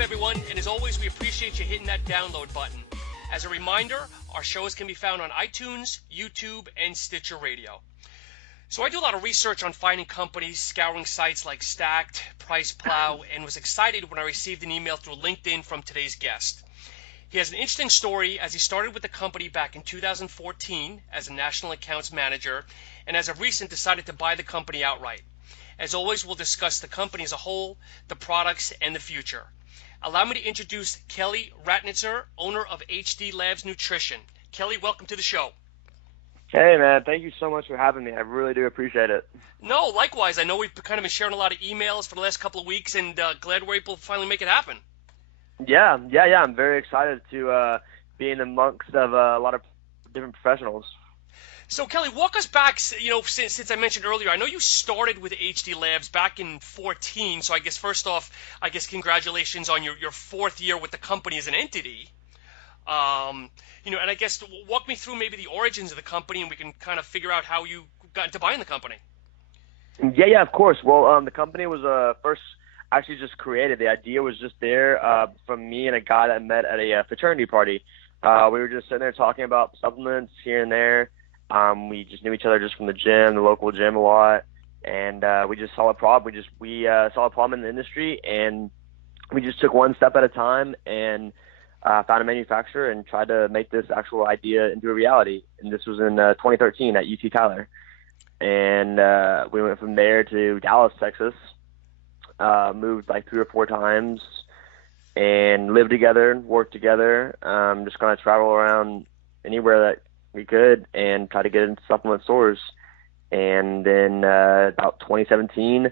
up, everyone? And as always, we appreciate you hitting that download button. As a reminder, our shows can be found on iTunes, YouTube, and Stitcher Radio. So I do a lot of research on finding companies, scouring sites like Stacked, PricePlow, and was excited when I received an email through LinkedIn from today's guest. He has an interesting story as he started with the company back in 2014 as a national accounts manager, and as of recent decided to buy the company outright. As always, we'll discuss the company as a whole, the products, and the future. Allow me to introduce Kelly Ratnitzer, owner of HD Labs Nutrition. Kelly, welcome to the show. Hey, man. Thank you so much for having me. I really do appreciate it. No, likewise. I know we've kind of been sharing a lot of emails for the last couple of weeks, and glad we're able to finally make it happen. Yeah. I'm very excited to be in amongst of a lot of different professionals. So, Kelly, walk us back, since I mentioned earlier, I know you started with HD Labs back in 2014, so I guess first off, congratulations on your fourth year with the company as an entity. And I guess walk me through maybe the origins of the company, and we can kind of figure out how you got into buying the company. Yeah, of course. Well, the company was first actually just created. The idea was just there from me and a guy that I met at a fraternity party. We were just sitting there talking about supplements here and there. We just knew each other just from the gym, the local gym a lot, and we just saw a problem. We saw a problem in the industry, and we just took one step at a time and found a manufacturer and tried to make this actual idea into a reality. And this was in 2013 at UT Tyler. And we went from there to Dallas, Texas, moved like 3 or 4 times, and lived together, worked together, just kind of travel around anywhere that we could and try to get into supplement stores. And then about 2017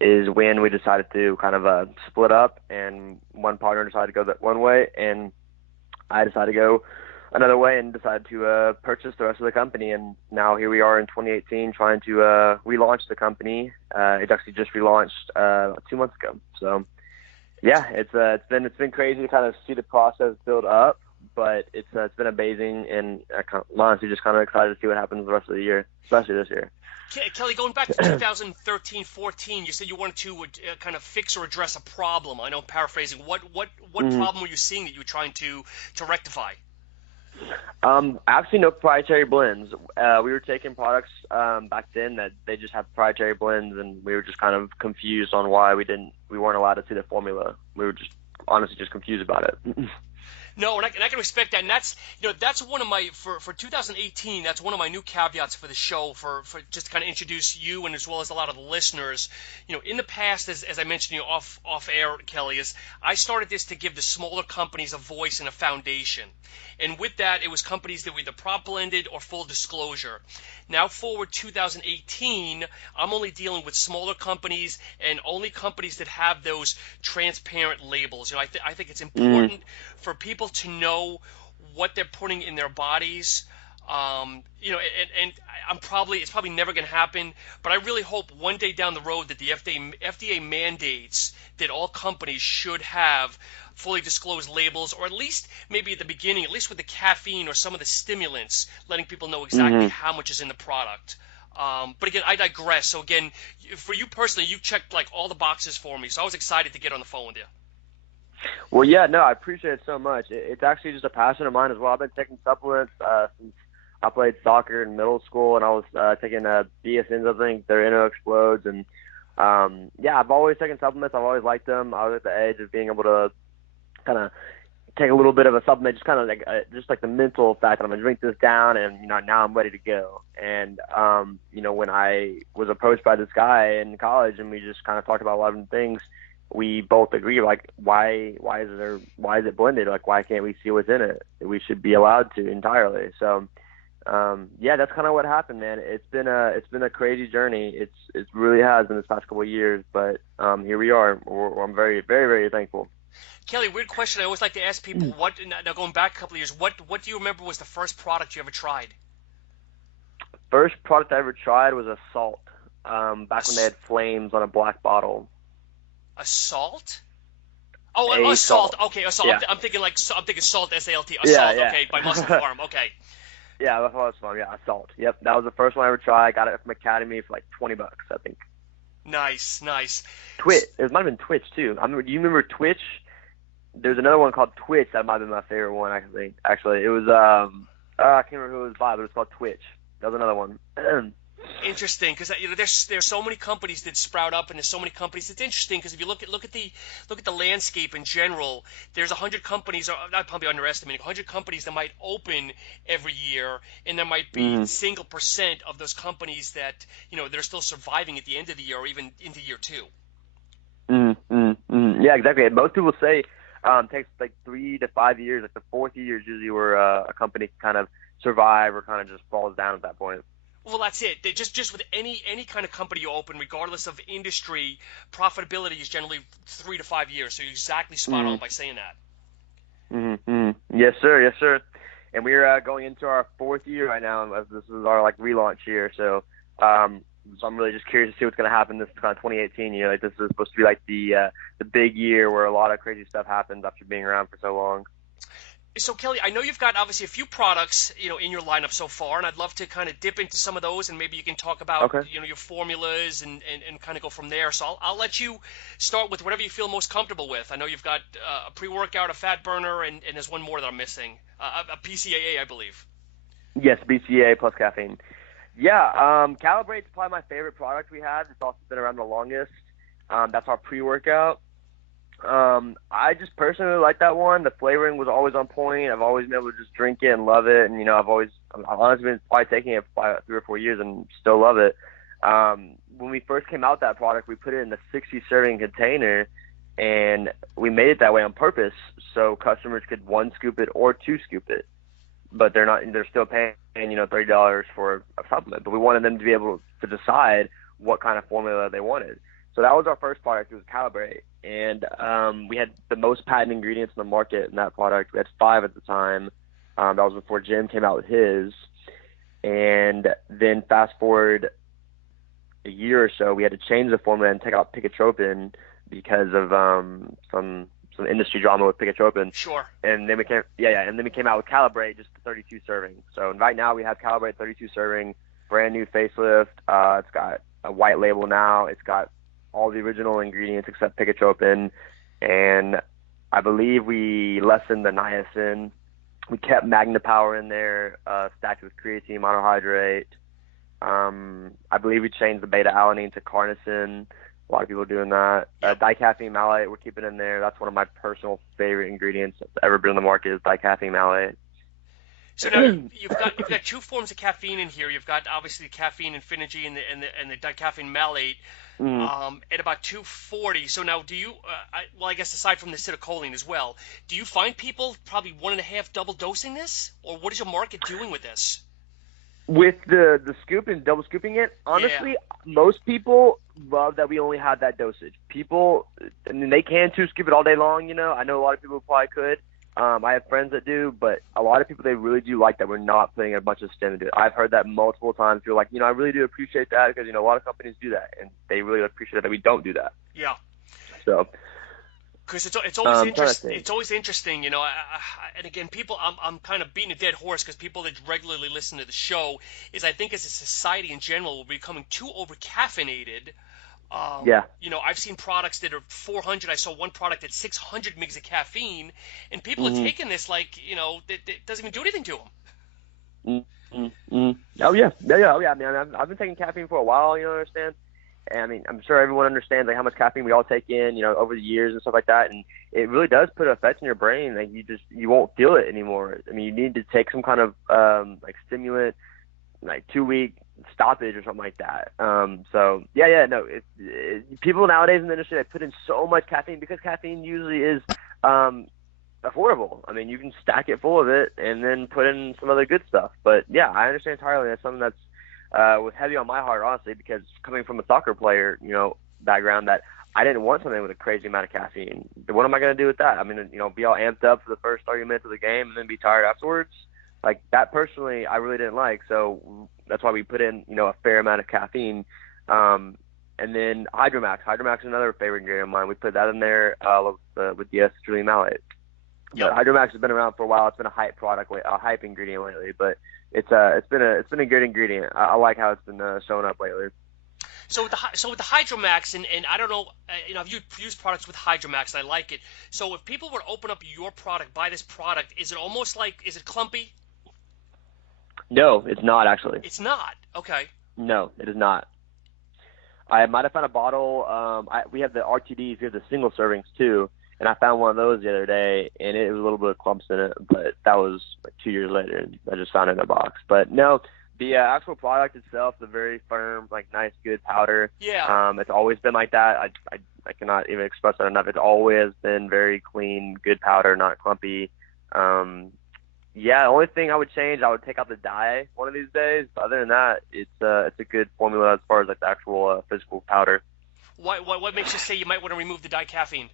is when we decided to kind of split up, and one partner decided to go that one way, and I decided to go another way and decided to purchase the rest of the company. And now here we are in 2018 trying to relaunch the company. It actually just relaunched 2 months ago. So yeah, it's been crazy to kind of see the process build up. But it's been amazing, and I'm honestly just kind of excited to see what happens the rest of the year, especially this year. Kelly, going back to 2013-14, you said you wanted to kind of fix or address a problem. I know, paraphrasing. What problem were you seeing that you were trying to rectify? Actually, no proprietary blends. We were taking products back then that they just have proprietary blends, and we were just kind of confused on why we weren't allowed to see the formula. We were just honestly just confused about it. No, and I can respect that, and that's one of my for 2018. That's one of my new caveats for the show for just to kind of introduce you and as well as a lot of the listeners. In the past, as I mentioned off air, Kelly, is I started this to give the smaller companies a voice and a foundation, and with that, it was companies that were either prop blended or full disclosure. Now forward 2018, I'm only dealing with smaller companies and only companies that have those transparent labels. I think it's important for people to know what they're putting in their bodies. And it's probably never going to happen, but I really hope one day down the road that the FDA mandates that all companies should have fully disclosed labels, or at least maybe at the beginning, at least with the caffeine or some of the stimulants, letting people know exactly how much is in the product. But again, I digress. So again, for you personally, you checked like all the boxes for me, so I was excited to get on the phone with you. Well, yeah, no, I appreciate it so much. It's actually just a passion of mine as well. I've been taking supplements since I played soccer in middle school, and I was taking BSNs, I think. They're InnoExplodes, and I've always taken supplements. I've always liked them. I was at the edge of being able to kind of take a little bit of a supplement, just kind of like the mental fact that I'm gonna drink this down, and now I'm ready to go. And when I was approached by this guy in college, and we just kind of talked about a lot of things, we both agree, like, why is it blended? Like, why can't we see what's in it? We should be allowed to entirely. So that's kind of what happened, man. It's been a crazy journey. It really has been this past couple of years, but here we are. I'm very, very, very thankful. Kelly, weird question. I always like to ask people, now going back a couple of years, what do you remember was the first product you ever tried? First product I ever tried was a salt, back when they had flames on a black bottle. A salt? Oh, a salt. Okay, a salt. Yeah. I'm thinking salt, S-A-L-T. Yeah. Okay, by Muscle Farm. Okay. Yeah, that's Muscle Farm. Yeah, a salt. Yep, that was the first one I ever tried. I got it from Academy for like $20, I think. Nice. Twitch. It might have been Twitch too. Do you remember Twitch? there's another one called Twitch that might have been my favorite one. Actually, it was I can't remember who it was by, but it's called Twitch. That was another one. Interesting, because there's so many companies that sprout up, and there's so many companies. It's interesting because if you look at the landscape in general, there's 100 companies. Or not probably underestimating 100 companies that might open every year, and there might be single % of those companies that they're still surviving at the end of the year or even into year 2. Yeah, exactly. And most people say it takes like 3 to 5 years. Like the 4th year is usually where a company kind of survive or kind of just falls down at that point. Well, that's it. Just with any kind of company you open, regardless of industry, profitability is generally 3 to 5 years. So you're exactly spot on by saying that. Yes, sir. Yes, sir. And we're going into our 4th year right now. This is our relaunch year. So I'm really just curious to see what's going to happen this kind of 2018 year. Like this is supposed to be like the big year where a lot of crazy stuff happens after being around for so long. So, Kelly, I know you've got obviously a few products, in your lineup so far, and I'd love to kind of dip into some of those, and maybe you can talk about, your formulas and kind of go from there. So I'll let you start with whatever you feel most comfortable with. I know you've got a pre-workout, a fat burner, and there's one more that I'm missing, a PCAA, I believe. Yes, BCAA plus caffeine. Yeah, Calibrate's probably my favorite product we have. It's also been around the longest. That's our pre-workout. I just personally like that one. The flavoring was always on point. I've always been able to just drink it and love it. And, I've honestly been probably taking it for 3 or 4 years and still love it. When we first came out with that product, we put it in a 60 serving container, and we made it that way on purpose so customers could 1 scoop it or 2 scoop it. But they're still paying, $30 for a supplement. But we wanted them to be able to decide what kind of formula they wanted. So that was our first product. It was Calibrate. And we had the most patent ingredients in the market in that product. We had 5 at the time. That was before Jim came out with his. And then fast forward a year or so, we had to change the formula and take out picotropin because of some industry drama with picotropin. Sure. And then we came out with Calibrate, just the 32 serving. So right now we have Calibrate 32 serving, brand new facelift. It's got a white label now. It's got all the original ingredients except picotropin, and I believe we lessened the niacin. We kept Magna Power in there, stacked with creatine monohydrate. I believe we changed the beta-alanine to carnosine. A lot of people are doing that. Dicaffeine malate we're keeping in there. That's one of my personal favorite ingredients that's ever been on the market is dicaffeine malate. So now you've got 2 forms of caffeine in here. You've got obviously the caffeine Infinity and the dicaffeine malate. At about 240. So now do you, I guess aside from the acetylcholine as well, do you find people probably 1.5 double dosing this? Or what is your market doing with this? With the scoop and double scooping it, honestly, most people love that we only have that dosage. People, they can 2 scoop it all day long, I know a lot of people probably could. I have friends that do, but a lot of people, they really do like that we're not putting a bunch of stem into it. I've heard that multiple times. People are like, I really do appreciate that because, a lot of companies do that, and they really appreciate that we don't do that. Yeah. So. Because it's always interesting. It's always interesting, and again, people, I'm kind of beating a dead horse because people that regularly listen to the show is I think as a society in general we're becoming too over-caffeinated. I've seen products that are 400. I saw one product at 600 mgs of caffeine, and people are taking this like, it doesn't even do anything to them. Oh yeah. I mean, I've been taking caffeine for a while. You understand? And I mean, I'm sure everyone understands like how much caffeine we all take in, over the years and stuff like that. And it really does put an effect in your brain. Like you won't feel it anymore. I mean, you need to take some kind of like stimulant, like 2-week stoppage or something like that. People nowadays in the industry, they put in so much caffeine because caffeine usually is affordable. I mean, you can stack it full of it and then put in some other good stuff. But yeah, I understand entirely. That's something that's was heavy on my heart, honestly, because coming from a soccer player, background, that I didn't want something with a crazy amount of caffeine. What am I going to do with that? I mean, be all amped up for the first 30 minutes of the game and then be tired afterwards. Like that personally, I really didn't like. So that's why we put in, a fair amount of caffeine. And then Hydromax. Hydromax is another favorite ingredient of mine. We put that in there with the citrulline malate. Yep. Hydromax has been around for a while. It's been a hype product, a hype ingredient lately, but it's been a good ingredient. I like how it's been showing up lately. So with the Hydromax, and I don't know, I've used products with Hydromax and I like it. So if people were to open up your product, buy this product, is it clumpy? No, it's not actually. It's not. Okay. No, it is not. I might have found a bottle. We have the RTDs, we have the single servings too, and I found one of those the other day, and it was a little bit of clumps in it, but that was like 2 years later, and I just found it in a box. But no. The actual product itself is a very firm, like nice, good powder. Yeah. It's always been like that. I cannot even express that enough. It's always been very clean, good powder, not clumpy. The only thing I would change, I would take out the dye one of these days. But other than that, it's a good formula as far as like the actual physical powder. What makes you say you might want to remove the dicaffeine?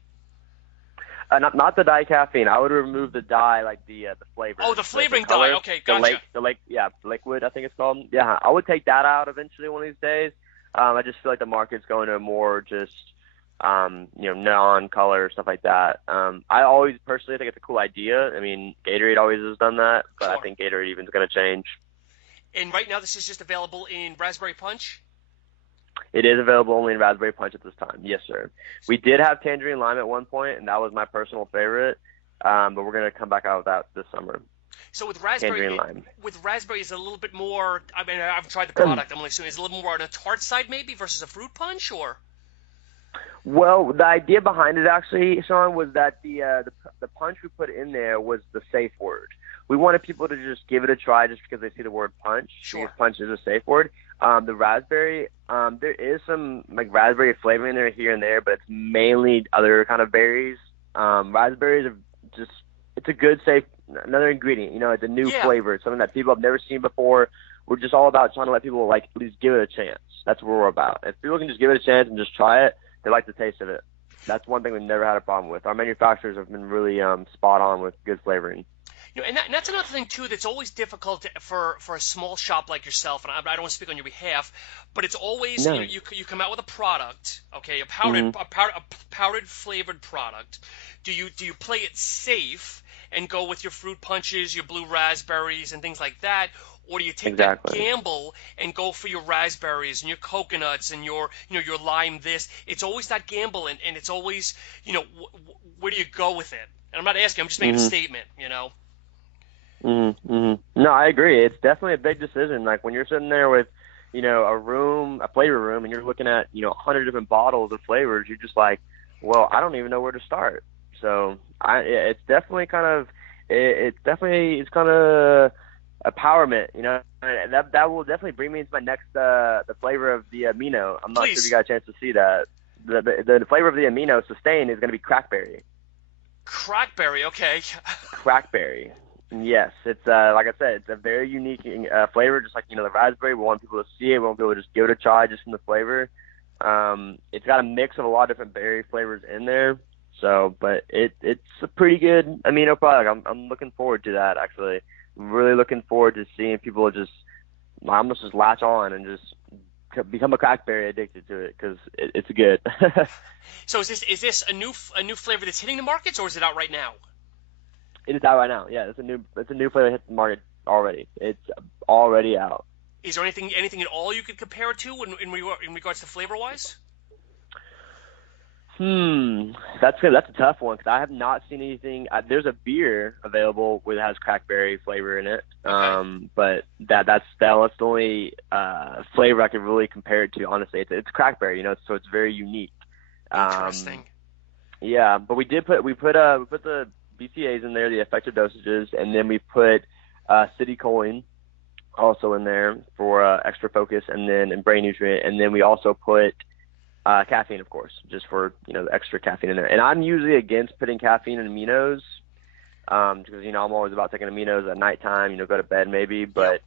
Not the dicaffeine. I would remove the dye, like the flavor. Oh, the flavoring dye. Okay, gotcha. The liquid, I think it's called. Yeah, I would take that out eventually one of these days. I just feel like the market's going to more just, neon color, stuff like that. I always personally think it's a cool idea. I mean, Gatorade always has done that, but Sure. I think Gatorade even is going to change. And right now, this is just available in Raspberry Punch? It is available only in Raspberry Punch at this time. Yes, sir. We did have Tangerine Lime at one point, and that was my personal favorite. But we're going to come back out with that this summer. So with raspberry, Tangerine Lime. With raspberry, is it a little bit more? I mean, I've tried the product. I'm only assuming it's a little more on a tart side, maybe, versus a fruit punch, or? Well, the idea behind it actually, Shawn, was that the punch we put in there was the safe word. We wanted people to just give it a try just because they see the word punch. Sure. Because punch is a safe word. The raspberry, there is some like raspberry flavoring in there here and there, but it's mainly other kind of berries. Raspberries are just, it's a good, safe, another ingredient. It's a new flavor. It's something that people have never seen before. We're just all about trying to let people like at least give it a chance. That's what we're about. If people can just give it a chance and just try it, they like the taste of it. That's one thing we've never had a problem with. Our manufacturers have been really spot on with good flavoring. And that's another thing too that's always difficult for a small shop like yourself, and I don't want to speak on your behalf, but it's always you come out with a product, okay, a powdered flavored product. Do you play it safe and go with your fruit punches, your blue raspberries, and things like that, or do you take that gamble and go for your raspberries and your coconuts and your lime? It's always that gamble, and it's always where do you go with it? And I'm not asking, I'm just making a statement, No, I agree. It's definitely a big decision. Like when you're sitting there with, a flavor room, and you're looking at, 100 different bottles of flavors, you're just like, well, I don't even know where to start. So it's definitely kind of empowerment, and that will definitely bring me into my next, the flavor of the amino. I'm not sure if you got a chance to see that. The flavor of the amino sustain is going to be crackberry. Crackberry, okay. Crackberry. Yes, it's like I said, it's a very unique flavor, just like the raspberry. We want people to see it. We want people to just give it a try just from the flavor. It's got a mix of a lot of different berry flavors in there. So, but it's a pretty good amino product. I'm looking forward to that actually. I'm really looking forward to seeing people just almost just latch on and just become a crackberry addicted to it because it's good. So is this a new flavor that's hitting the markets, or is it out right now? It is out right now. Yeah, it's a new flavor that hit the market already. It's already out. Is there anything at all you could compare it to in regards to flavor wise? That's good. That's a tough one because I have not seen anything. There's a beer available that has crackberry flavor in it, okay. But that's the only flavor I could really compare it to. Honestly, it's crackberry, so it's very unique. Interesting. Yeah, but we put the BCAAs in there, the effective dosages, and then we put citicoline also in there for extra focus and brain nutrient, and then we also put caffeine, of course, just for the extra caffeine in there. And I'm usually against putting caffeine in aminos because I'm always about taking aminos at nighttime, go to bed maybe. But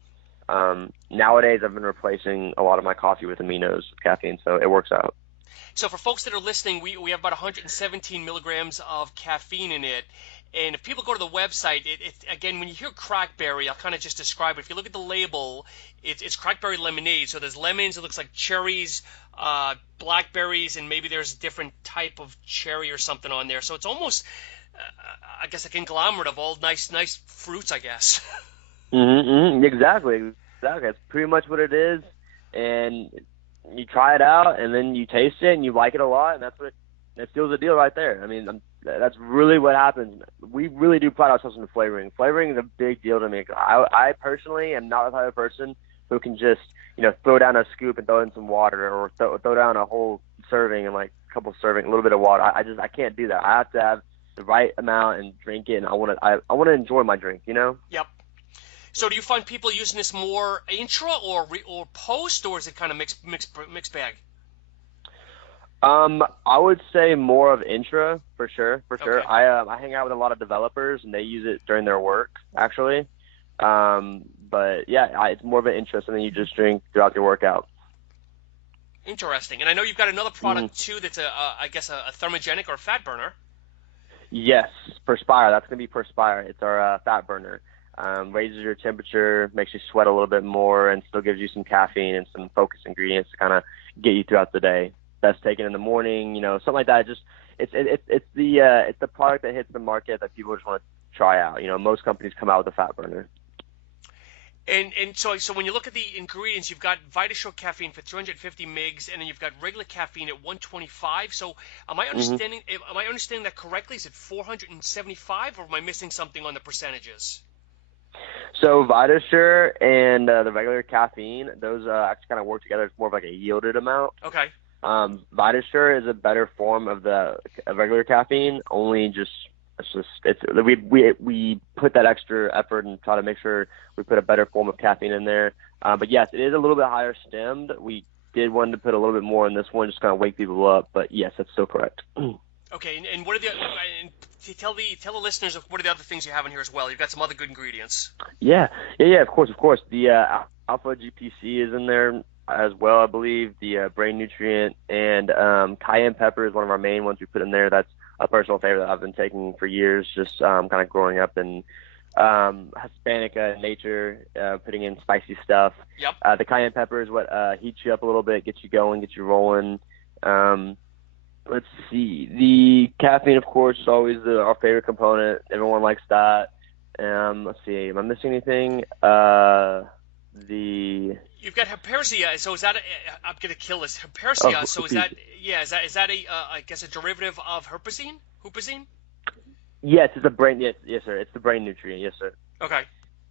nowadays I've been replacing a lot of my coffee with aminos with caffeine, so it works out. So for folks that are listening, we have about 117 milligrams of caffeine in it. And if people go to the website, again, when you hear crackberry, I'll kind of just describe it. If you look at the label, it's crackberry lemonade. So there's lemons, it looks like cherries, blackberries, and maybe there's a different type of cherry or something on there. So it's almost, I guess, a conglomerate of all nice fruits, I guess. Exactly. That's pretty much what it is. And you try it out, and then you taste it, and you like it a lot, and that seals the deal right there. I mean, that's really what happens. We really do pride ourselves in flavoring. Flavoring is a big deal to me. I personally am not the type of person who can just, throw down a scoop and throw in some water, or throw down a whole serving and like a couple serving, a little bit of water. I can't do that. I have to have the right amount and drink it, and I want to enjoy my drink. Yep. So do you find people using this more intra or post, or is it kind of mixed bag? I would say more of intra for sure. Okay. I hang out with a lot of developers, and they use it during their work actually. But yeah, it's more of an intra, something you just drink throughout your workout. Interesting. And I know you've got another product too that's I guess a thermogenic or fat burner. Yes, Perspire. That's gonna be Perspire. It's our fat burner. Raises your temperature, makes you sweat a little bit more, and still gives you some caffeine and some focus ingredients to kind of get you throughout the day. Best taken in the morning, something like that. Just it's the product that hits the market that people just want to try out. Most companies come out with a fat burner. And so when you look at the ingredients, you've got VitaSure caffeine for 350 mgs, and then you've got regular caffeine at 125. So am I understanding that correctly? Is it 475, or am I missing something on the percentages? So VitaSure and the regular caffeine, those actually kind of work together. It's more of like a yielded amount. Okay. VitaSure is a better form of the regular caffeine. We put that extra effort and try to make sure we put a better form of caffeine in there. But yes, it is a little bit higher stemmed. We did want to put a little bit more in this one, just kind of wake people up. But yes, that's still correct. Okay, and what are tell the listeners of what are the other things you have in here as well? You've got some other good ingredients. Yeah. Of course. The alpha GPC is in there as well, I believe. The brain nutrient, and cayenne pepper is one of our main ones we put in there. That's a personal favorite that I've been taking for years, just kind of growing up in Hispanic nature, putting in spicy stuff. Yep. The cayenne pepper is what heats you up a little bit, gets you going, gets you rolling. Let's see. The caffeine, of course, is always our favorite component. Everyone likes that. Let's see. Am I missing anything? You've got Hypersia. So is that I'm gonna kill this Hypersia? So is that I guess a derivative of Huperzine? Yes, it's a brain. Yes, sir. It's the brain nutrient. Yes, sir. Okay.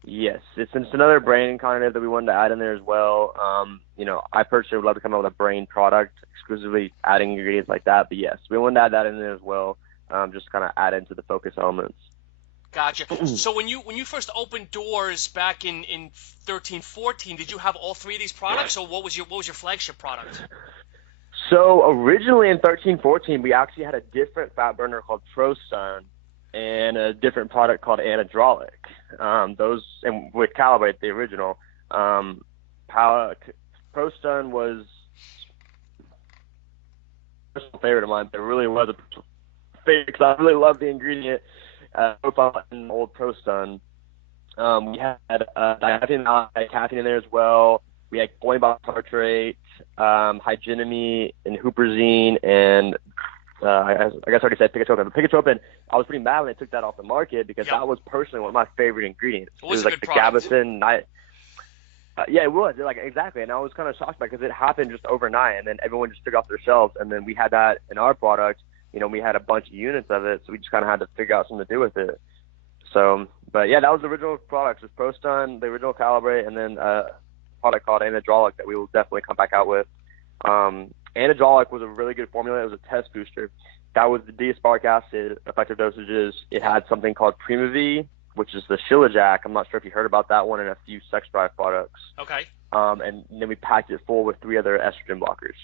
Yes, it's another brain content that we wanted to add in there as well. I personally would love to come out with a brain product, exclusively adding ingredients like that. But yes, we wanted to add that in there as well, just kind of add into the focus elements. Gotcha. So when you first opened doors back in 13-14, did you have all three of these products, or what was your flagship product? So originally in 13-14, we actually had a different fat burner called ProSun and a different product called Anadrolic. Those, and with Calibrate, the original. ProSun was a personal favorite of mine, but it really was a favorite because I really love the ingredient. In old ProSun. We had caffeine in there as well. We had choline tartrate, Hygienamine, and Huperzine, and I guess I already said Picotropin. But Picotropin, I was pretty mad when they took that off the market because that was personally one of my favorite ingredients. It was like the Gabardine. Yeah, it was. Exactly. And I was kind of shocked by it because it happened just overnight, and then everyone just took it off their shelves, and then we had that in our product. We had a bunch of units of it, so we just kind of had to figure out something to do with it. So, but yeah, that was the original product. It was ProSun, the original Calibrate, and then a product called Anadrolic that we will definitely come back out with. Anadrolic was a really good formula. It was a test booster. That was the D-aspartic acid, effective dosages. It had something called Primav, which is the Shilajit. I'm not sure if you heard about that one, and a few sex drive products. Okay. And then we packed it full with 3 other estrogen blockers.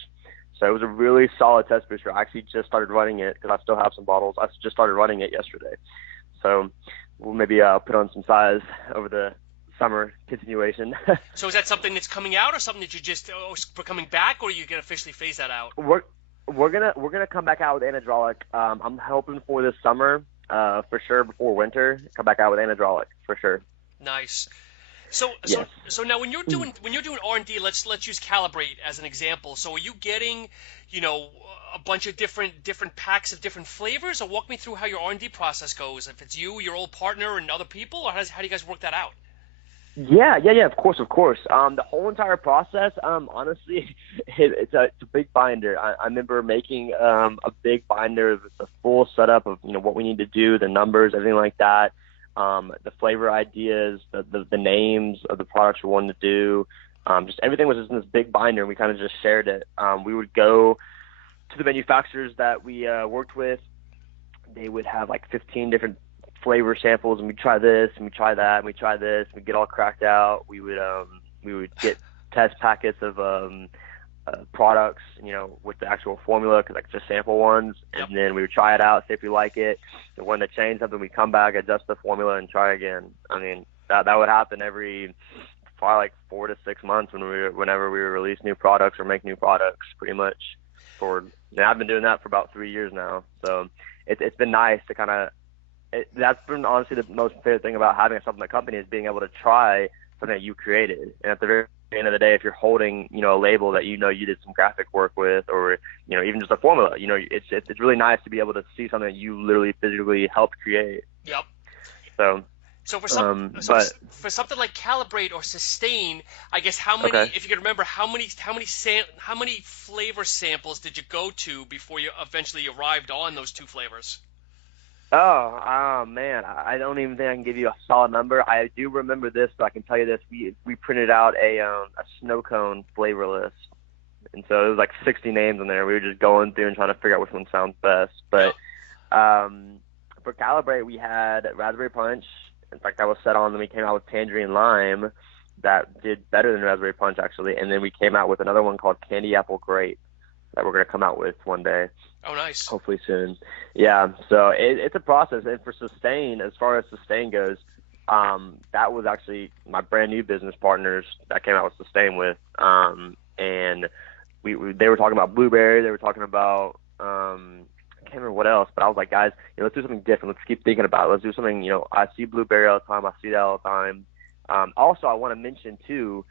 So it was a really solid test booster. I actually just started running it because I still have some bottles. I just started running it yesterday. So we'll maybe put on some size over the summer continuation. So is that something that's coming out, or something that you just coming back, or are you gonna officially phase that out? We're gonna come back out with Anadrolic. I'm hoping for this summer, for sure, before winter. Come back out with Anadrolic for sure. Nice. So now when you're doing R&D, let's use Calibrate as an example. So are you getting, a bunch of different packs of different flavors, or walk me through how your R&D process goes? If it's you, your old partner, and other people, or how do you guys work that out? Yeah, of course. The whole entire process, honestly, it's a big binder. I remember making a big binder with the full setup of what we need to do, the numbers, everything like that, the flavor ideas, the names of the products we wanted to do, just everything was just in this big binder, and we kind of just shared it. We would go to the manufacturers that we worked with. They would have like 15 different flavor samples, and we try this and we try that and we try this, and we get all cracked out. We would get test packets of products, with the actual formula, cause like just sample ones, and then we would try it out, see if we like it. And when they change something, we come back, adjust the formula, and try again. I mean, that would happen every probably like 4 to 6 months whenever we release new products or make new products, pretty much. I've been doing that for about 3 years now, so it's been nice to kind of. That's been honestly the most favorite thing about having a supplement company, is being able to try something that you created. And at the very end of the day, if you're holding, a label that you did some graphic work with, or even just a formula, it's really nice to be able to see something that you literally physically helped create. Yep. So for something like Calibrate or Sustain, I guess how many, if you can remember, how many flavor samples did you go to before you eventually arrived on those 2 flavors? Oh man, I don't even think I can give you a solid number. I do remember this, but I can tell you this: we printed out a snow cone flavor list, and so it was like 60 names in there. We were just going through and trying to figure out which one sounds best. But for Calibrate, we had Raspberry Punch. In fact, that was set on. Then we came out with Tangerine Lime, that did better than Raspberry Punch actually, and then we came out with another one called Candy Apple Grape that we're going to come out with one day. Oh, nice. Hopefully soon. Yeah, so it's a process. And for Sustain, as far as Sustain goes, that was actually my brand new business partners that came out with Sustain with. And they were talking about blueberry. They were talking about, I can't remember what else, but I was like, guys, let's do something different. Let's keep thinking about it. Let's do something, I see blueberry all the time. I see that all the time. Also, I want to mention, too,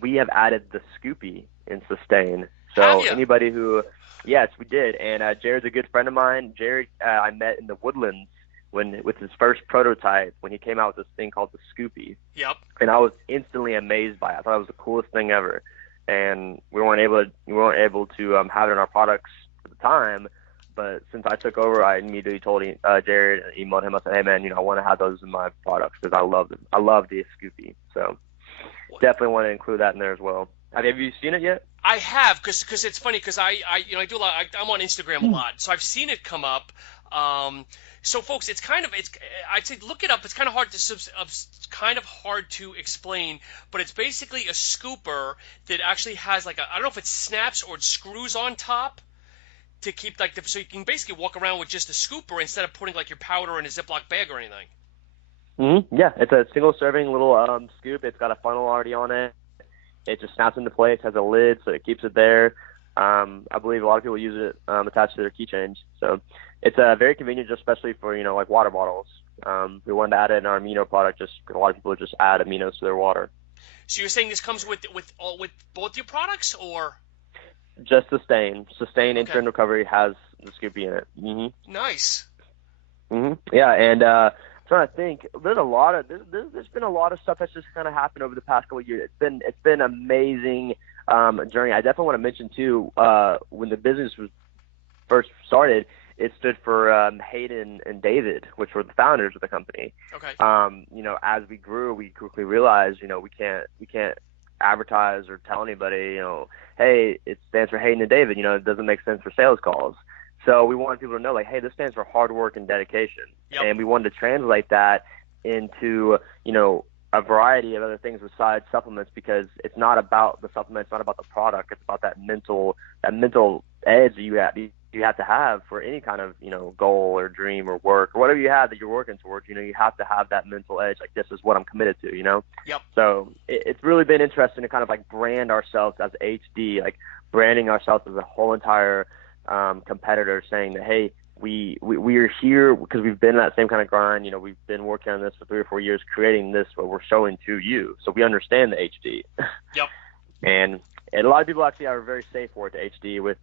we have added the Scoopy in Sustain. So anybody who, yes, we did. And Jared's a good friend of mine. Jared, I met in the Woodlands with his first prototype when he came out with this thing called the Scoopy. Yep. And I was instantly amazed by it. I thought it was the coolest thing ever. And we weren't able to have it in our products at the time. But since I took over, I immediately told Jared, emailed him. I said, hey man, I want to have those in my products because I love them. I love the Scoopy. So definitely want to include that in there as well. Have you seen it yet? I have, because it's funny, because I do a lot. I'm on Instagram a lot, so I've seen it come up. So folks, I'd say look it up. It's kind of hard to explain, but it's basically a scooper that actually has like I don't know if it snaps or it screws on top to keep so you can basically walk around with just a scooper instead of putting like your powder in a Ziploc bag or anything. Mm-hmm. Yeah, it's a single serving little scoop. It's got a funnel already on it. It just snaps into place, has a lid, so it keeps it there. I believe a lot of people use it attached to their keychains. So it's very convenient, especially for, like water bottles. We wanted to add it in our amino product just because a lot of people just add aminos to their water. So you're saying this comes with both your products, or? Just Sustain. Sustain Instant Recovery has the Scoopy in it. Mm-hmm. Nice. Mm-hmm. Yeah, and I'm trying to think. There's been a lot of stuff that's just kind of happened over the past couple of years. It's been an amazing journey. I definitely want to mention too, when the business was first started, it stood for Hayden and David, which were the founders of the company. Okay. As we grew, we quickly realized, we can't advertise or tell anybody, hey, it stands for Hayden and David. It doesn't make sense for sales calls. So we wanted people to know, like, hey, this stands for hard work and dedication. Yep. And we wanted to translate that into, a variety of other things besides supplements, because it's not about the supplement, it's not about the product, it's about that mental edge that you have to have for any kind of, goal or dream or work or whatever you have that you're working towards. You have to have that mental edge, like, this is what I'm committed to, Yep. So it's really been interesting to kind of like brand ourselves as HD, like branding ourselves as a whole entire competitor, saying that, hey, we are here because we've been in that same kind of grind. We've been working on this for 3 or 4 years, creating this, what we're showing to you. So we understand the HD. Yep. And a lot of people actually are very safe for it, the HD, with,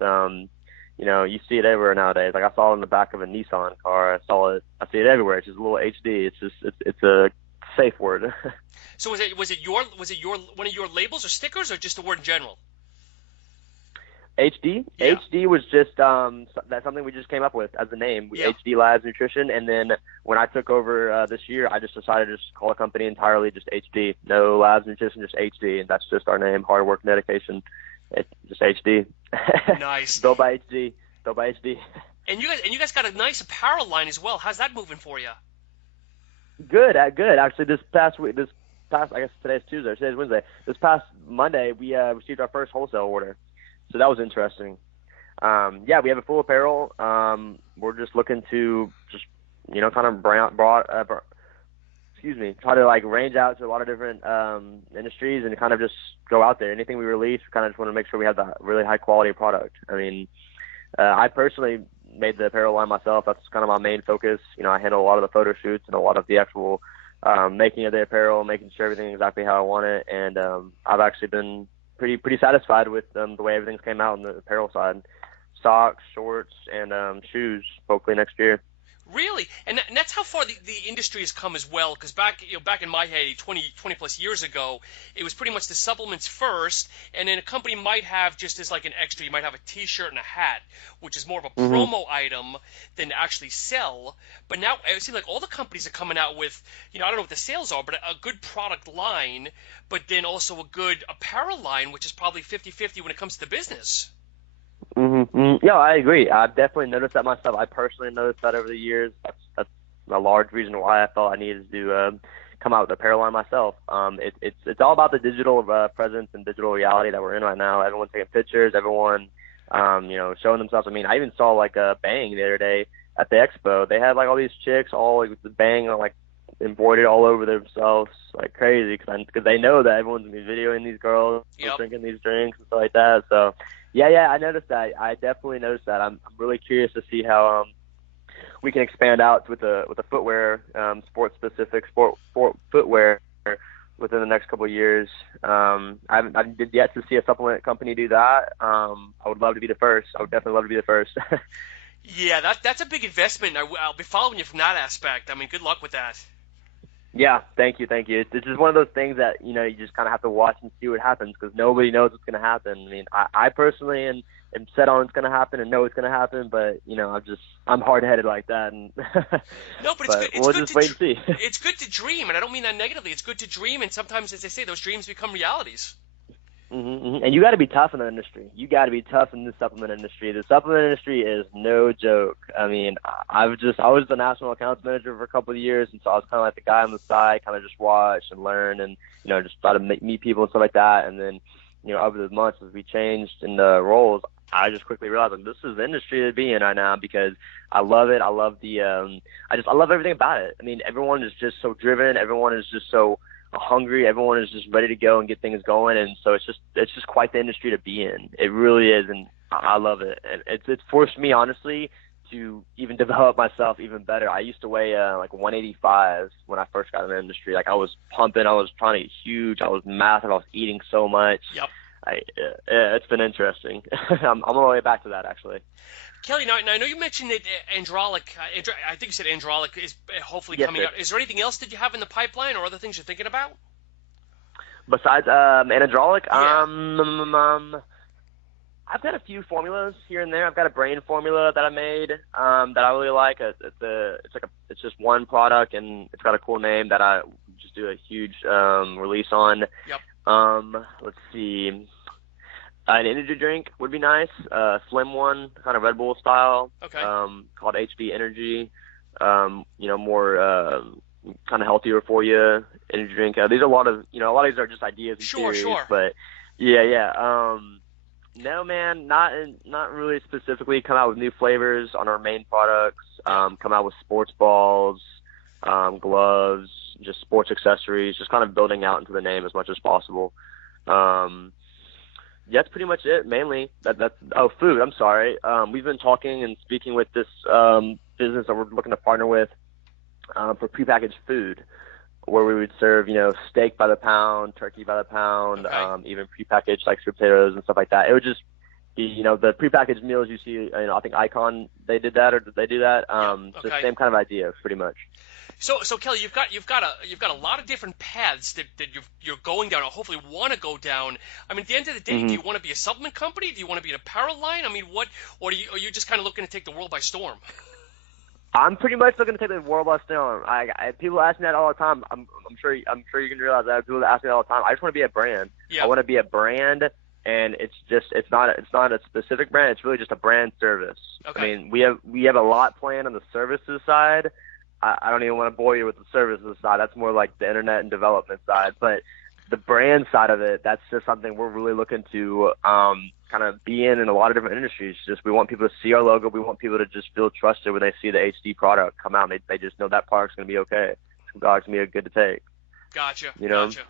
you see it everywhere nowadays. Like I saw it in the back of a Nissan car. I see it everywhere. It's just a little HD. It's a safe word. So was it your one of your labels or stickers, or just the word in general? HD? Yeah. HD was just that's something we just came up with as a name. Yeah. HD Labs Nutrition, and then when I took over this year, I just decided to just call the company entirely just HD. No Labs Nutrition, just HD, and that's just our name. Hard work and dedication. It's just HD. Nice. Built by HD. Built by HD. And you guys got a nice apparel line as well. How's that moving for you? Good. Actually, this past I guess today's Tuesday. Today's Wednesday. This past Monday, we received our first wholesale order. So that was interesting. Yeah, we have a full apparel. We're just looking to just, kind of try to like range out to a lot of different industries and kind of just go out there. Anything we release, we kind of just want to make sure we have the really high quality product. I mean, I personally made the apparel line myself. That's kind of my main focus. I handle a lot of the photo shoots and a lot of the actual making of the apparel, making sure everything exactly how I want it. And I've actually been pretty satisfied with the way everything's came out on the apparel side. Socks, shorts, and shoes, hopefully next year. Really? And that's how far the industry has come as well, because back in my heyday, 20 plus years ago, it was pretty much the supplements first, and then a company might have, just as like an extra, you might have a t-shirt and a hat, which is more of a promo item than to actually sell. But now it seems like all the companies are coming out with, I don't know what the sales are, but a good product line, but then also a good apparel line, which is probably 50-50 when it comes to the business. Yeah, I agree. I've definitely noticed that myself. I personally noticed that over the years. That's a large reason why I felt I needed to come out with apparel line myself. It's all about the digital presence and digital reality that we're in right now. Everyone's taking pictures. Everyone, showing themselves. I mean, I even saw like a Bang the other day at the expo. They had like all these chicks all like with the Bang like embroidered all over themselves like crazy because they know that everyone's gonna be videoing these girls drinking these drinks and stuff like that. So. Yeah, I noticed that. I definitely noticed that. I'm really curious to see how we can expand out with the footwear, sport specific sport footwear within the next couple of years. I did yet to see a supplement company do that. I would love to be the first. I would definitely love to be the first. Yeah, that's a big investment. I'll be following you from that aspect. I mean, good luck with that. Yeah, thank you. It's just one of those things that, you just kind of have to watch and see what happens because nobody knows what's going to happen. I mean, I personally am set on it's going to happen and know it's going to happen, but, I'm hard-headed like that. And no, but it's good. We'll just wait and see. It's good to dream, and I don't mean that negatively. It's good to dream, and sometimes, as they say, those dreams become realities. And you got to be tough in the industry. You got to be tough in the supplement industry. The supplement industry is no joke. I mean, I was the national accounts manager for a couple of years, and so I was kind of like the guy on the side, kind of just watch and learn, and just try to meet people and stuff like that. And then, over the months as we changed in the roles, I just quickly realized like this is the industry to be in right now because I love it. I love the I love everything about it. I mean, everyone is just so driven. Everyone is just so hungry. Everyone is just ready to go and get things going, and so it's just quite the industry to be in. It really is, and I love it. And it's forced me honestly to even develop myself even better. I used to weigh like 185 when I first got in the industry. Like I was pumping, I was trying to get huge, I was massive, I was eating so much. Yep. It's been interesting. I'm on my way back to that actually. Kelly, now I know you mentioned that Androlic. I think you said Androlic is hopefully coming out. Is there anything else that you have in the pipeline or other things you're thinking about? Besides Androlic, yeah. I've got a few formulas here and there. I've got a brain formula that I made that I really like. It's just one product and it's got a cool name that I just do a huge release on. Yep. Let's see. An energy drink would be nice. Slim one, kind of Red Bull style. Okay. Called HB Energy. More kind of healthier for you energy drink. These are a lot of these are just ideas and theories. Sure. But yeah. No, man, not really specifically. Come out with new flavors on our main products. Come out with sports balls, gloves, just sports accessories. Just kind of building out into the name as much as possible. That's pretty much it, mainly. Food. I'm sorry. We've been talking and speaking with this business that we're looking to partner with for prepackaged food, where we would serve, steak by the pound, turkey by the pound, okay. Even prepackaged like sweet potatoes and stuff like that. the prepackaged meals you see. I think Icon they did that, or did they do that? Okay. The same kind of idea, pretty much. So Kelly, you've got a lot of different paths that you're going down, or hopefully want to go down. I mean, at the end of the day, do you want to be a supplement company? Do you want to be an apparel line? I mean, or are you just kind of looking to take the world by storm? I'm pretty much looking to take the world by storm. People ask me that all the time. I'm sure you can realize that. People ask me that all the time. I just want to be a brand. Yeah. I want to be a brand, and it's not a specific brand. It's really just a brand service. Okay. I mean, we have a lot planned on the services side. I don't even want to bore you with the services side. That's more like the internet and development side. But the brand side of it, that's just something we're really looking to kind of be in a lot of different industries. Just we want people to see our logo. We want people to just feel trusted when they see the HD product come out. And they just know that product's going to be okay. It's going to be good to take. Gotcha. You know? Gotcha.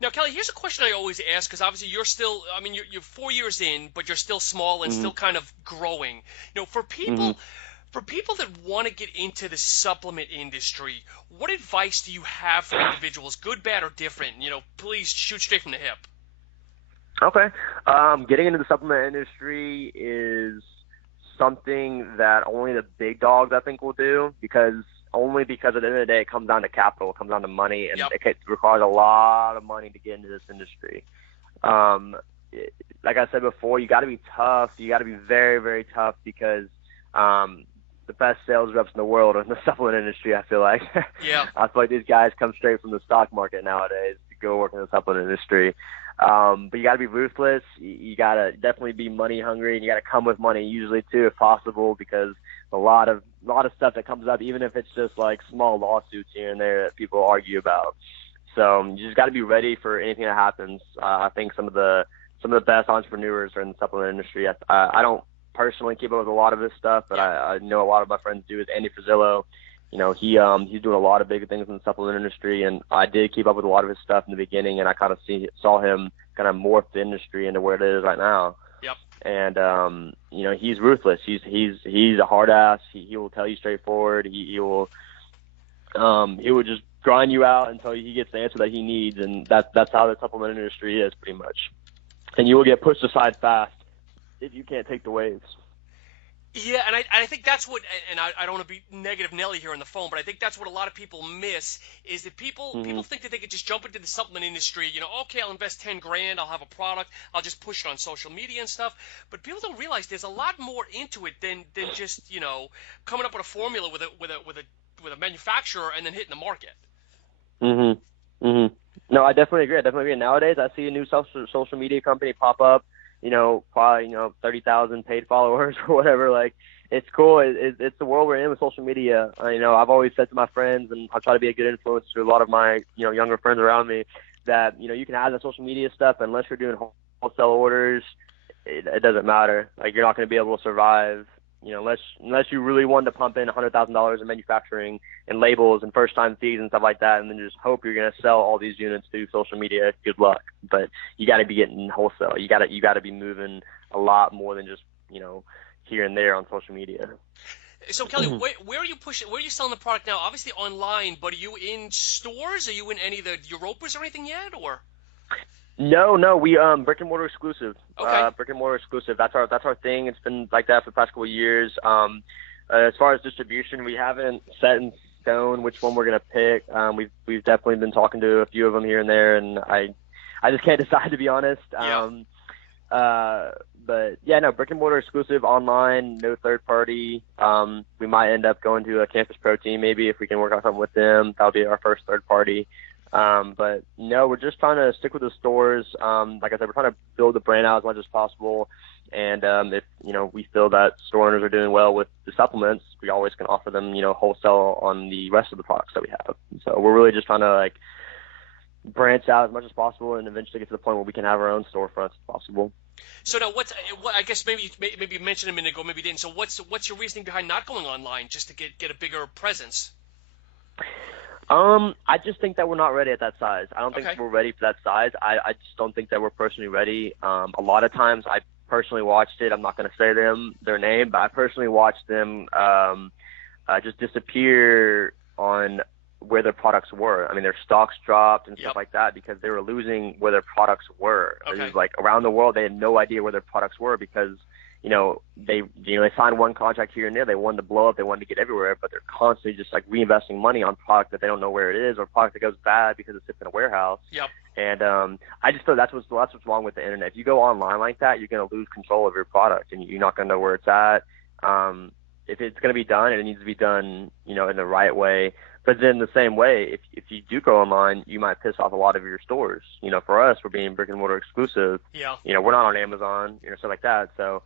Now, Kelly, here's a question I always ask, because obviously you're still, I mean, you're 4 years in, but you're still small and still kind of growing. For people that want to get into the supplement industry, what advice do you have for individuals, good, bad, or different? Please shoot straight from the hip. Okay. Getting into the supplement industry is something that only the big dogs, I think, will do, because at the end of the day, it comes down to capital, it comes down to money, and it requires a lot of money to get into this industry. Like I said before, you got to be tough. You got to be very, very tough, because the best sales reps in the world are in the supplement industry, I feel like. Yeah. I feel like these guys come straight from the stock market nowadays to go work in the supplement industry. But you got to be ruthless. You got to definitely be money hungry, and you got to come with money usually too, if possible, because a lot of stuff that comes up, even if it's just like small lawsuits here and there that people argue about. So you just got to be ready for anything that happens. I think some of the best entrepreneurs are in the supplement industry. I don't personally keep up with a lot of this stuff, but I know a lot of my friends do. Is Andy Frizillo. He's doing a lot of big things in the supplement industry, and I did keep up with a lot of his stuff in the beginning, and I kind of saw him kind of morph the industry into where it is right now. Yep. And he's ruthless. He's a hard ass. He will tell you straightforward. He will just grind you out until he gets the answer that he needs, and that's how the supplement industry is pretty much. And you will get pushed aside fast if you can't take the waves. Yeah, and I think that's what, and I don't want to be negative Nelly here on the phone, but I think that's what a lot of people miss, is that people think that they could just jump into the supplement industry, okay, I'll invest 10 grand, I'll have a product, I'll just push it on social media and stuff, but people don't realize there's a lot more into it than just, coming up with a formula with a manufacturer and then hitting the market. No, I definitely agree. Nowadays, I see a new social media company pop up, probably 30,000 paid followers or whatever. Like, it's cool. It's the world we're in with social media. I've always said to my friends, and I try to be a good influence to a lot of my younger friends around me, that you can add the social media stuff, unless you're doing wholesale orders, it doesn't matter. Like, you're not going to be able to survive. Unless you really wanted to pump in $100,000 in manufacturing and labels and first-time fees and stuff like that, and then just hope you're going to sell all these units through social media, good luck. But you got to be getting wholesale. You got to be moving a lot more than just here and there on social media. So Kelly, where are you pushing? Where are you selling the product now? Obviously online, but are you in stores? Are you in any of the Europas or anything yet, or? No, we brick and mortar exclusive. Okay. Brick and mortar exclusive. That's our thing. It's been like that for the past couple of years. As far as distribution, we haven't set in stone which one we're gonna pick. We've definitely been talking to a few of them here and there, and I just can't decide, to be honest. Yeah. But yeah, no, brick and mortar exclusive, online, no third party. We might end up going to a Campus Protein maybe if we can work out something with them. That'll be our first third party. But no, we're just trying to stick with the stores. Like I said, we're trying to build the brand out as much as possible. And if we feel that store owners are doing well with the supplements, we always can offer them wholesale on the rest of the products that we have. So we're really just trying to branch out as much as possible, and eventually get to the point where we can have our own storefronts if possible. So now, I guess maybe you mentioned a minute ago, maybe you didn't. So what's your reasoning behind not going online, just to get a bigger presence? I just think that we're not ready at that size. I don't think Okay. we're ready for that size. I just don't think that we're personally ready. A lot of times I personally watched it. I'm not going to say their name, but I personally watched them just disappear on where their products were. I mean, their stocks dropped and stuff like that because they were losing where their products were. Okay. It was like around the world, they had no idea where their products were because, they signed one contract here and there. They wanted to blow up. They wanted to get everywhere, but they're constantly just like reinvesting money on product that they don't know where it is, or product that goes bad because it sits in a warehouse. Yep. And I just feel that's what's wrong with the internet. If you go online like that, you're going to lose control of your product, and you're not going to know where it's at. If it's going to be done, it needs to be done, in the right way. But then the same way, if you do go online, you might piss off a lot of your stores. For us, we're being brick and mortar exclusive. Yeah. We're not on Amazon, stuff like that. So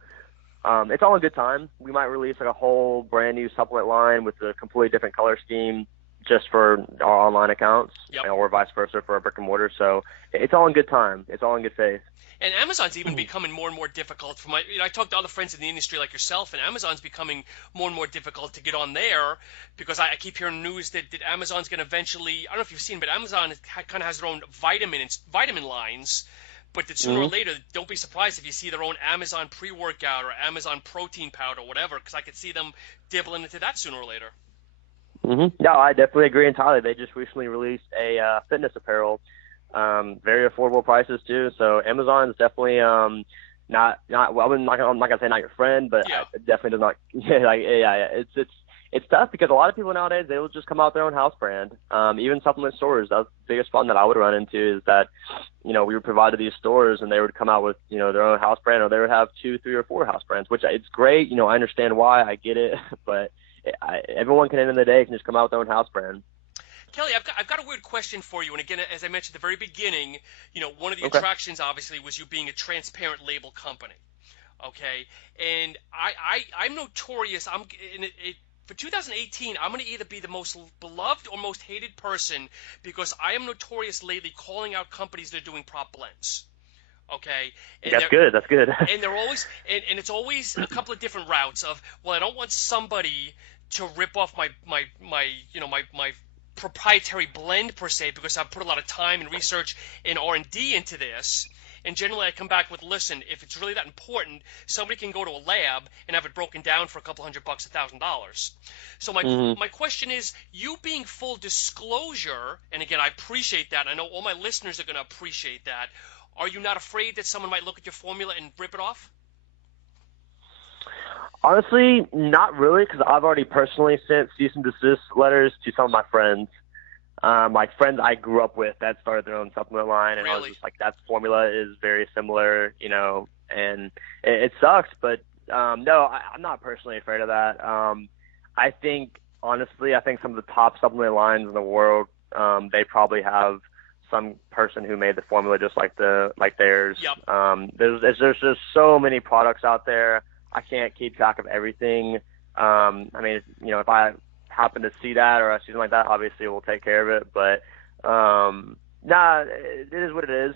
it's all in good time. We might release like a whole brand new supplement line with a completely different color scheme just for our online accounts, or vice versa for our brick and mortar. So it's all in good time. It's all in good faith. And Amazon's even becoming more and more difficult for I talk to other friends in the industry like yourself, and Amazon's becoming more and more difficult to get on there because I keep hearing news that Amazon's going to eventually, I don't know if you've seen, but Amazon kind of has their own vitamin lines, but that sooner or later, don't be surprised if you see their own Amazon pre-workout or Amazon protein powder or whatever, because I could see them dibbling into that sooner or later. No, I definitely agree entirely. They just recently released a fitness apparel. Very affordable prices too. So Amazon is definitely not well. I'm not gonna say not your friend, but it definitely does not. It's tough because a lot of people nowadays, they will just come out with their own house brand. Even supplement stores. That's the biggest problem that I would run into is that we would provide to these stores and they would come out with their own house brand, or they would have 2, 3, or 4 house brands, which it's great. I understand why, I get it, but everyone can, at the end of the day, can just come out with their own house brand. Kelly, I've got a weird question for you. And again, as I mentioned at the very beginning, one of the attractions obviously was you being a transparent label company. Okay, and I'm notorious. For 2018, I'm going to either be the most beloved or most hated person because I am notorious lately calling out companies that are doing prop blends. Okay, and that's good. And they're always, and it's always a couple of different routes of, well, I don't want somebody to rip off my proprietary blend per se because I've put a lot of time and research and R&D into this. And generally I come back with, listen, if it's really that important, somebody can go to a lab and have it broken down for a couple $100, $1,000. So my question is, you being full disclosure, and again, I appreciate that. I know all my listeners are going to appreciate that. Are you not afraid that someone might look at your formula and rip it off? Honestly, not really, because I've already personally sent cease and desist letters to some of my friends. Like friends I grew up with that started their own supplement line, and really? I was just like, that formula is very similar, and it sucks, but no, I'm not personally afraid of that. I think some of the top supplement lines in the world, they probably have some person who made the formula just like theirs. Yep. There's just so many products out there. I can't keep track of everything. If I happen to see that or something like that, obviously we'll take care of it. But it is what it is.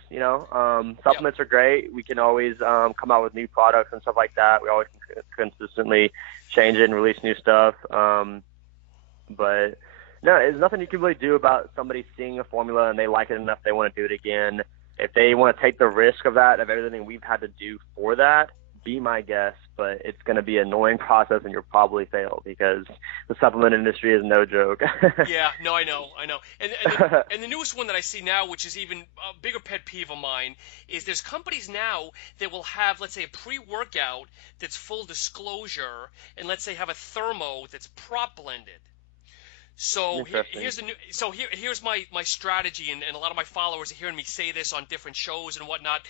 Supplements are great. We can always come out with new products and stuff like that. We always consistently change it and release new stuff. But no, there's nothing you can really do about somebody seeing a formula and they like it enough they want to do it again. If they want to take the risk of everything we've had to do for that, be my guest, but it's going to be an annoying process and you'll probably fail because the supplement industry is no joke. Yeah, no, I know. And the newest one that I see now, which is even a bigger pet peeve of mine, is there's companies now that will have, let's say, a pre-workout that's full disclosure, and let's say have a thermo that's prop blended. So here's my strategy, and a lot of my followers are hearing me say this on different shows and whatnot,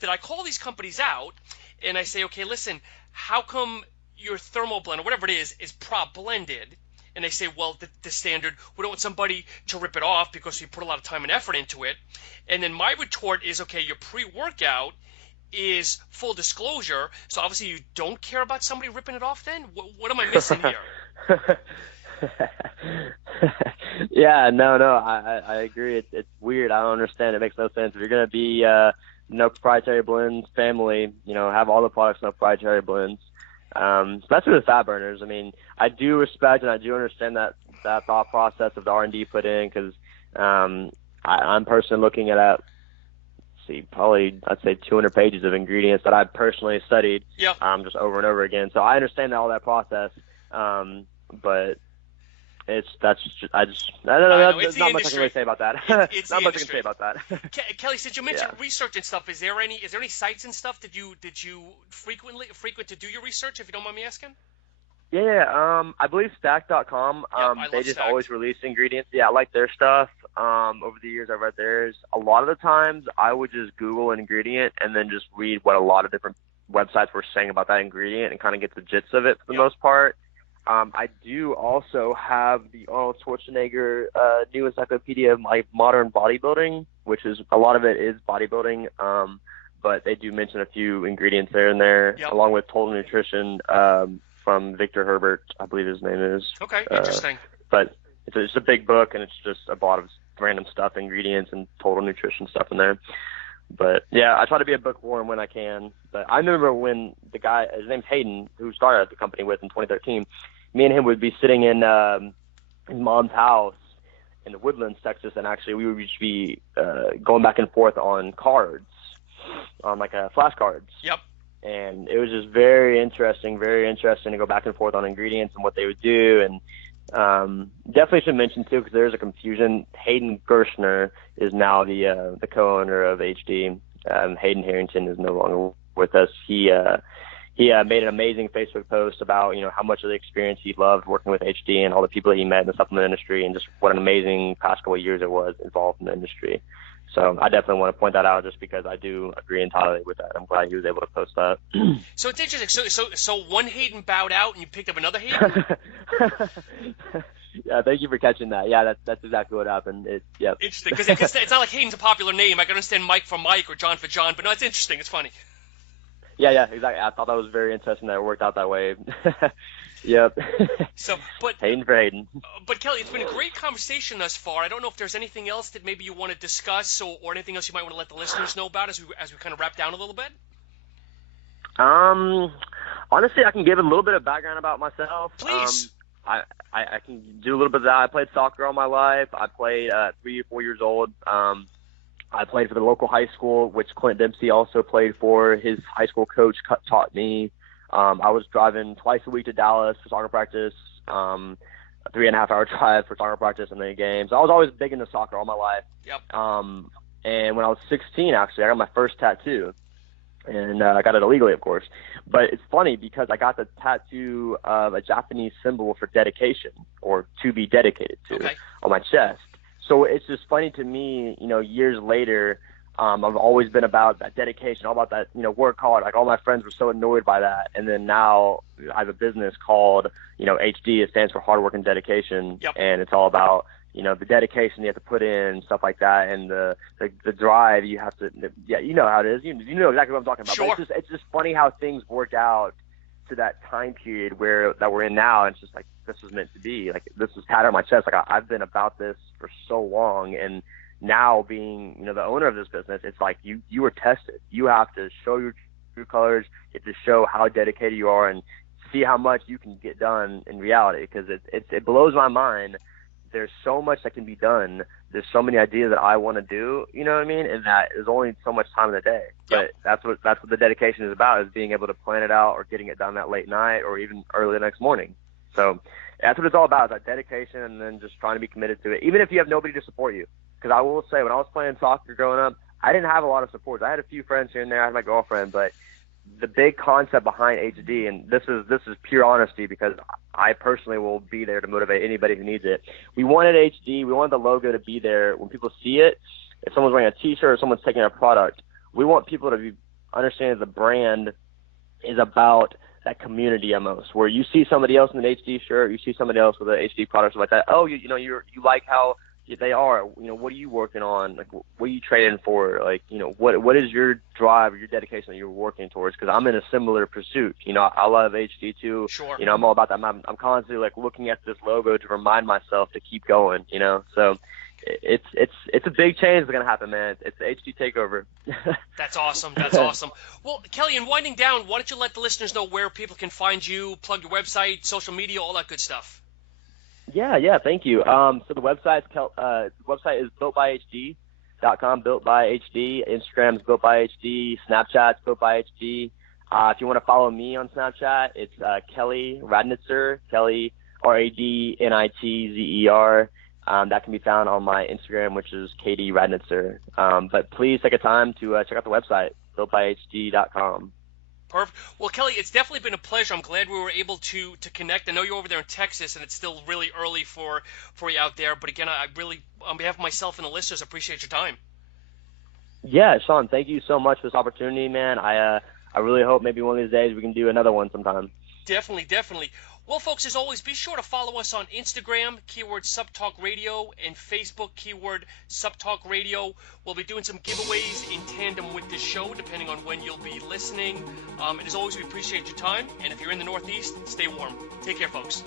that I call these companies out and I say, okay, listen, how come your thermal blend or whatever it is prop blended? And they say, well, the standard, we don't want somebody to rip it off because we put a lot of time and effort into it. And then my retort is, okay, your pre-workout is full disclosure, so obviously you don't care about somebody ripping it off then? What am I missing here? Yeah, no, I agree. It's weird. I don't understand. It makes no sense. If you're going to be no proprietary blends family, have all the products no proprietary blends. Especially with fat burners. I mean, I do respect and I do understand that thought process of the R&D put in because I'm personally looking at probably I'd say 200 pages of ingredients that I've personally studied just over and over again. So I understand all that process. But I don't know. It's There's not much I industry. can really say about that. It's Not the much I can industry. say about that. Kelly, since you mentioned research and stuff, is there any sites and stuff did you frequent to do your research, if you don't mind me asking? Yeah. I believe Stack.com. They just always release ingredients. Yeah, I like their stuff. Over the years, I've read theirs. A lot of the times, I would just Google an ingredient and then just read what a lot of different websites were saying about that ingredient and kind of get the gist of it for the most part. I do also have the Arnold Schwarzenegger new encyclopedia of modern bodybuilding, which is a lot of it is bodybuilding, but they do mention a few ingredients there and there, along with Total Nutrition from Victor Herbert, I believe his name is. Okay, interesting. But it's a big book, and it's just a lot of random stuff, ingredients, and Total Nutrition stuff in there. But, yeah, I try to be a bookworm when I can. But I remember when the guy, his name's Hayden, who started the company with in 2013, me and him would be sitting in his mom's house in the Woodlands, Texas, and actually we would just be going back and forth on cards, on flashcards. Yep. And it was just very interesting to go back and forth on ingredients and what they would do. And definitely should mention, too, because there's a confusion, Hayden Gerstner is now the co-owner of HD. Hayden Harrington is no longer with us. He made an amazing Facebook post about, how much of the experience he loved working with HD and all the people he met in the supplement industry and just what an amazing past couple of years it was involved in the industry. So I definitely want to point that out just because I do agree entirely with that. I'm glad he was able to post that. So it's interesting. So one Hayden bowed out and you picked up another Hayden? Yeah, thank you for catching that. Yeah, that's exactly what happened. Interesting, because it's not like Hayden's a popular name. I can understand Mike for Mike or John for John, but no, it's interesting. It's funny. Yeah, exactly. I thought that was very interesting that it worked out that way. Yep. Hayden for Hayden. But Kelly, it's been a great conversation thus far. I don't know if there's anything else that maybe you want to discuss or anything else you might want to let the listeners know about as we kind of wrap down a little bit. Honestly, I can give a little bit of background about myself. Please. I can do a little bit of that. I played soccer all my life. I played 3 or 4 years old. I played for the local high school, which Clint Dempsey also played for. His high school coach taught me. I was driving twice a week to Dallas for soccer practice, a 3.5-hour drive for soccer practice and then games. I was always big into soccer all my life. Yep. And when I was 16, actually, I got my first tattoo. And I got it illegally, of course. But it's funny because I got the tattoo of a Japanese symbol for dedication or to be dedicated to on my chest. So it's just funny to me, years later, I've always been about that dedication, all about that, work hard. Like all my friends were so annoyed by that. And then now I have a business called, HD. It stands for Hard Work and Dedication. Yep. And it's all about, the dedication you have to put in, stuff like that, and the drive you have to, you know how it is. You know exactly what I'm talking about. Sure. But it's just funny how things work out to that time period that we're in now. And it's just like, this was meant to be. Like, this is tatted on my chest. Like, I've been about this for so long, and now being, the owner of this business, it's like you were tested. You have to show your true colors. You have to show how dedicated you are and see how much you can get done in reality, because it blows my mind. There's so much that can be done. There's so many ideas that I want to do, you know what I mean? And that there's only so much time in the day. But that's what the dedication is about, is being able to plan it out or getting it done that late night or even early the next morning. So that's what it's all about, is that dedication, and then just trying to be committed to it, even if you have nobody to support you. Because I will say, when I was playing soccer growing up, I didn't have a lot of support. I had a few friends here and there. I had my girlfriend, but the big concept behind HD, and this is pure honesty because I personally will be there to motivate anybody who needs it. We wanted HD. We wanted the logo to be there when people see it. If someone's wearing a T-shirt or someone's taking a product, we want people to understand the brand is about that community almost, where you see somebody else in an HD shirt, you see somebody else with an HD product, like that. Oh, you like how they are. What are you working on? Like, what are you trading for? Like, what is your drive or your dedication that you're working towards? Because I'm in a similar pursuit. I love HD too. Sure. I'm all about that. I'm constantly like looking at this logo to remind myself to keep going. So it's a big change that's gonna happen, man. It's the HD takeover. That's awesome. That's awesome. Well, Kelly, in winding down, why don't you let the listeners know where people can find you, plug your website, social media, all that good stuff. Yeah, thank you. So the website is builtbyhd.com, built by HD. Instagram's built by HD. Snapchat's built by HD. If you want to follow me on Snapchat, it's Kelly Radnitzer. Kelly RADNITZER. That can be found on my Instagram, which is Katie Radnitzer. But please take a time to check out the website, builtbyhd.com. Perfect. Well, Kelly, it's definitely been a pleasure. I'm glad we were able to connect. I know you're over there in Texas, and it's still really early for you out there. But again, I really, on behalf of myself and the listeners, appreciate your time. Yeah, Shawn, thank you so much for this opportunity, man. I really hope maybe one of these days we can do another one sometime. Definitely. Well, folks, as always, be sure to follow us on Instagram, keyword Supp Talk Radio, and Facebook, keyword Supp Talk Radio. We'll be doing some giveaways in tandem with this show, depending on when you'll be listening. And as always, we appreciate your time. And if you're in the Northeast, stay warm. Take care, folks.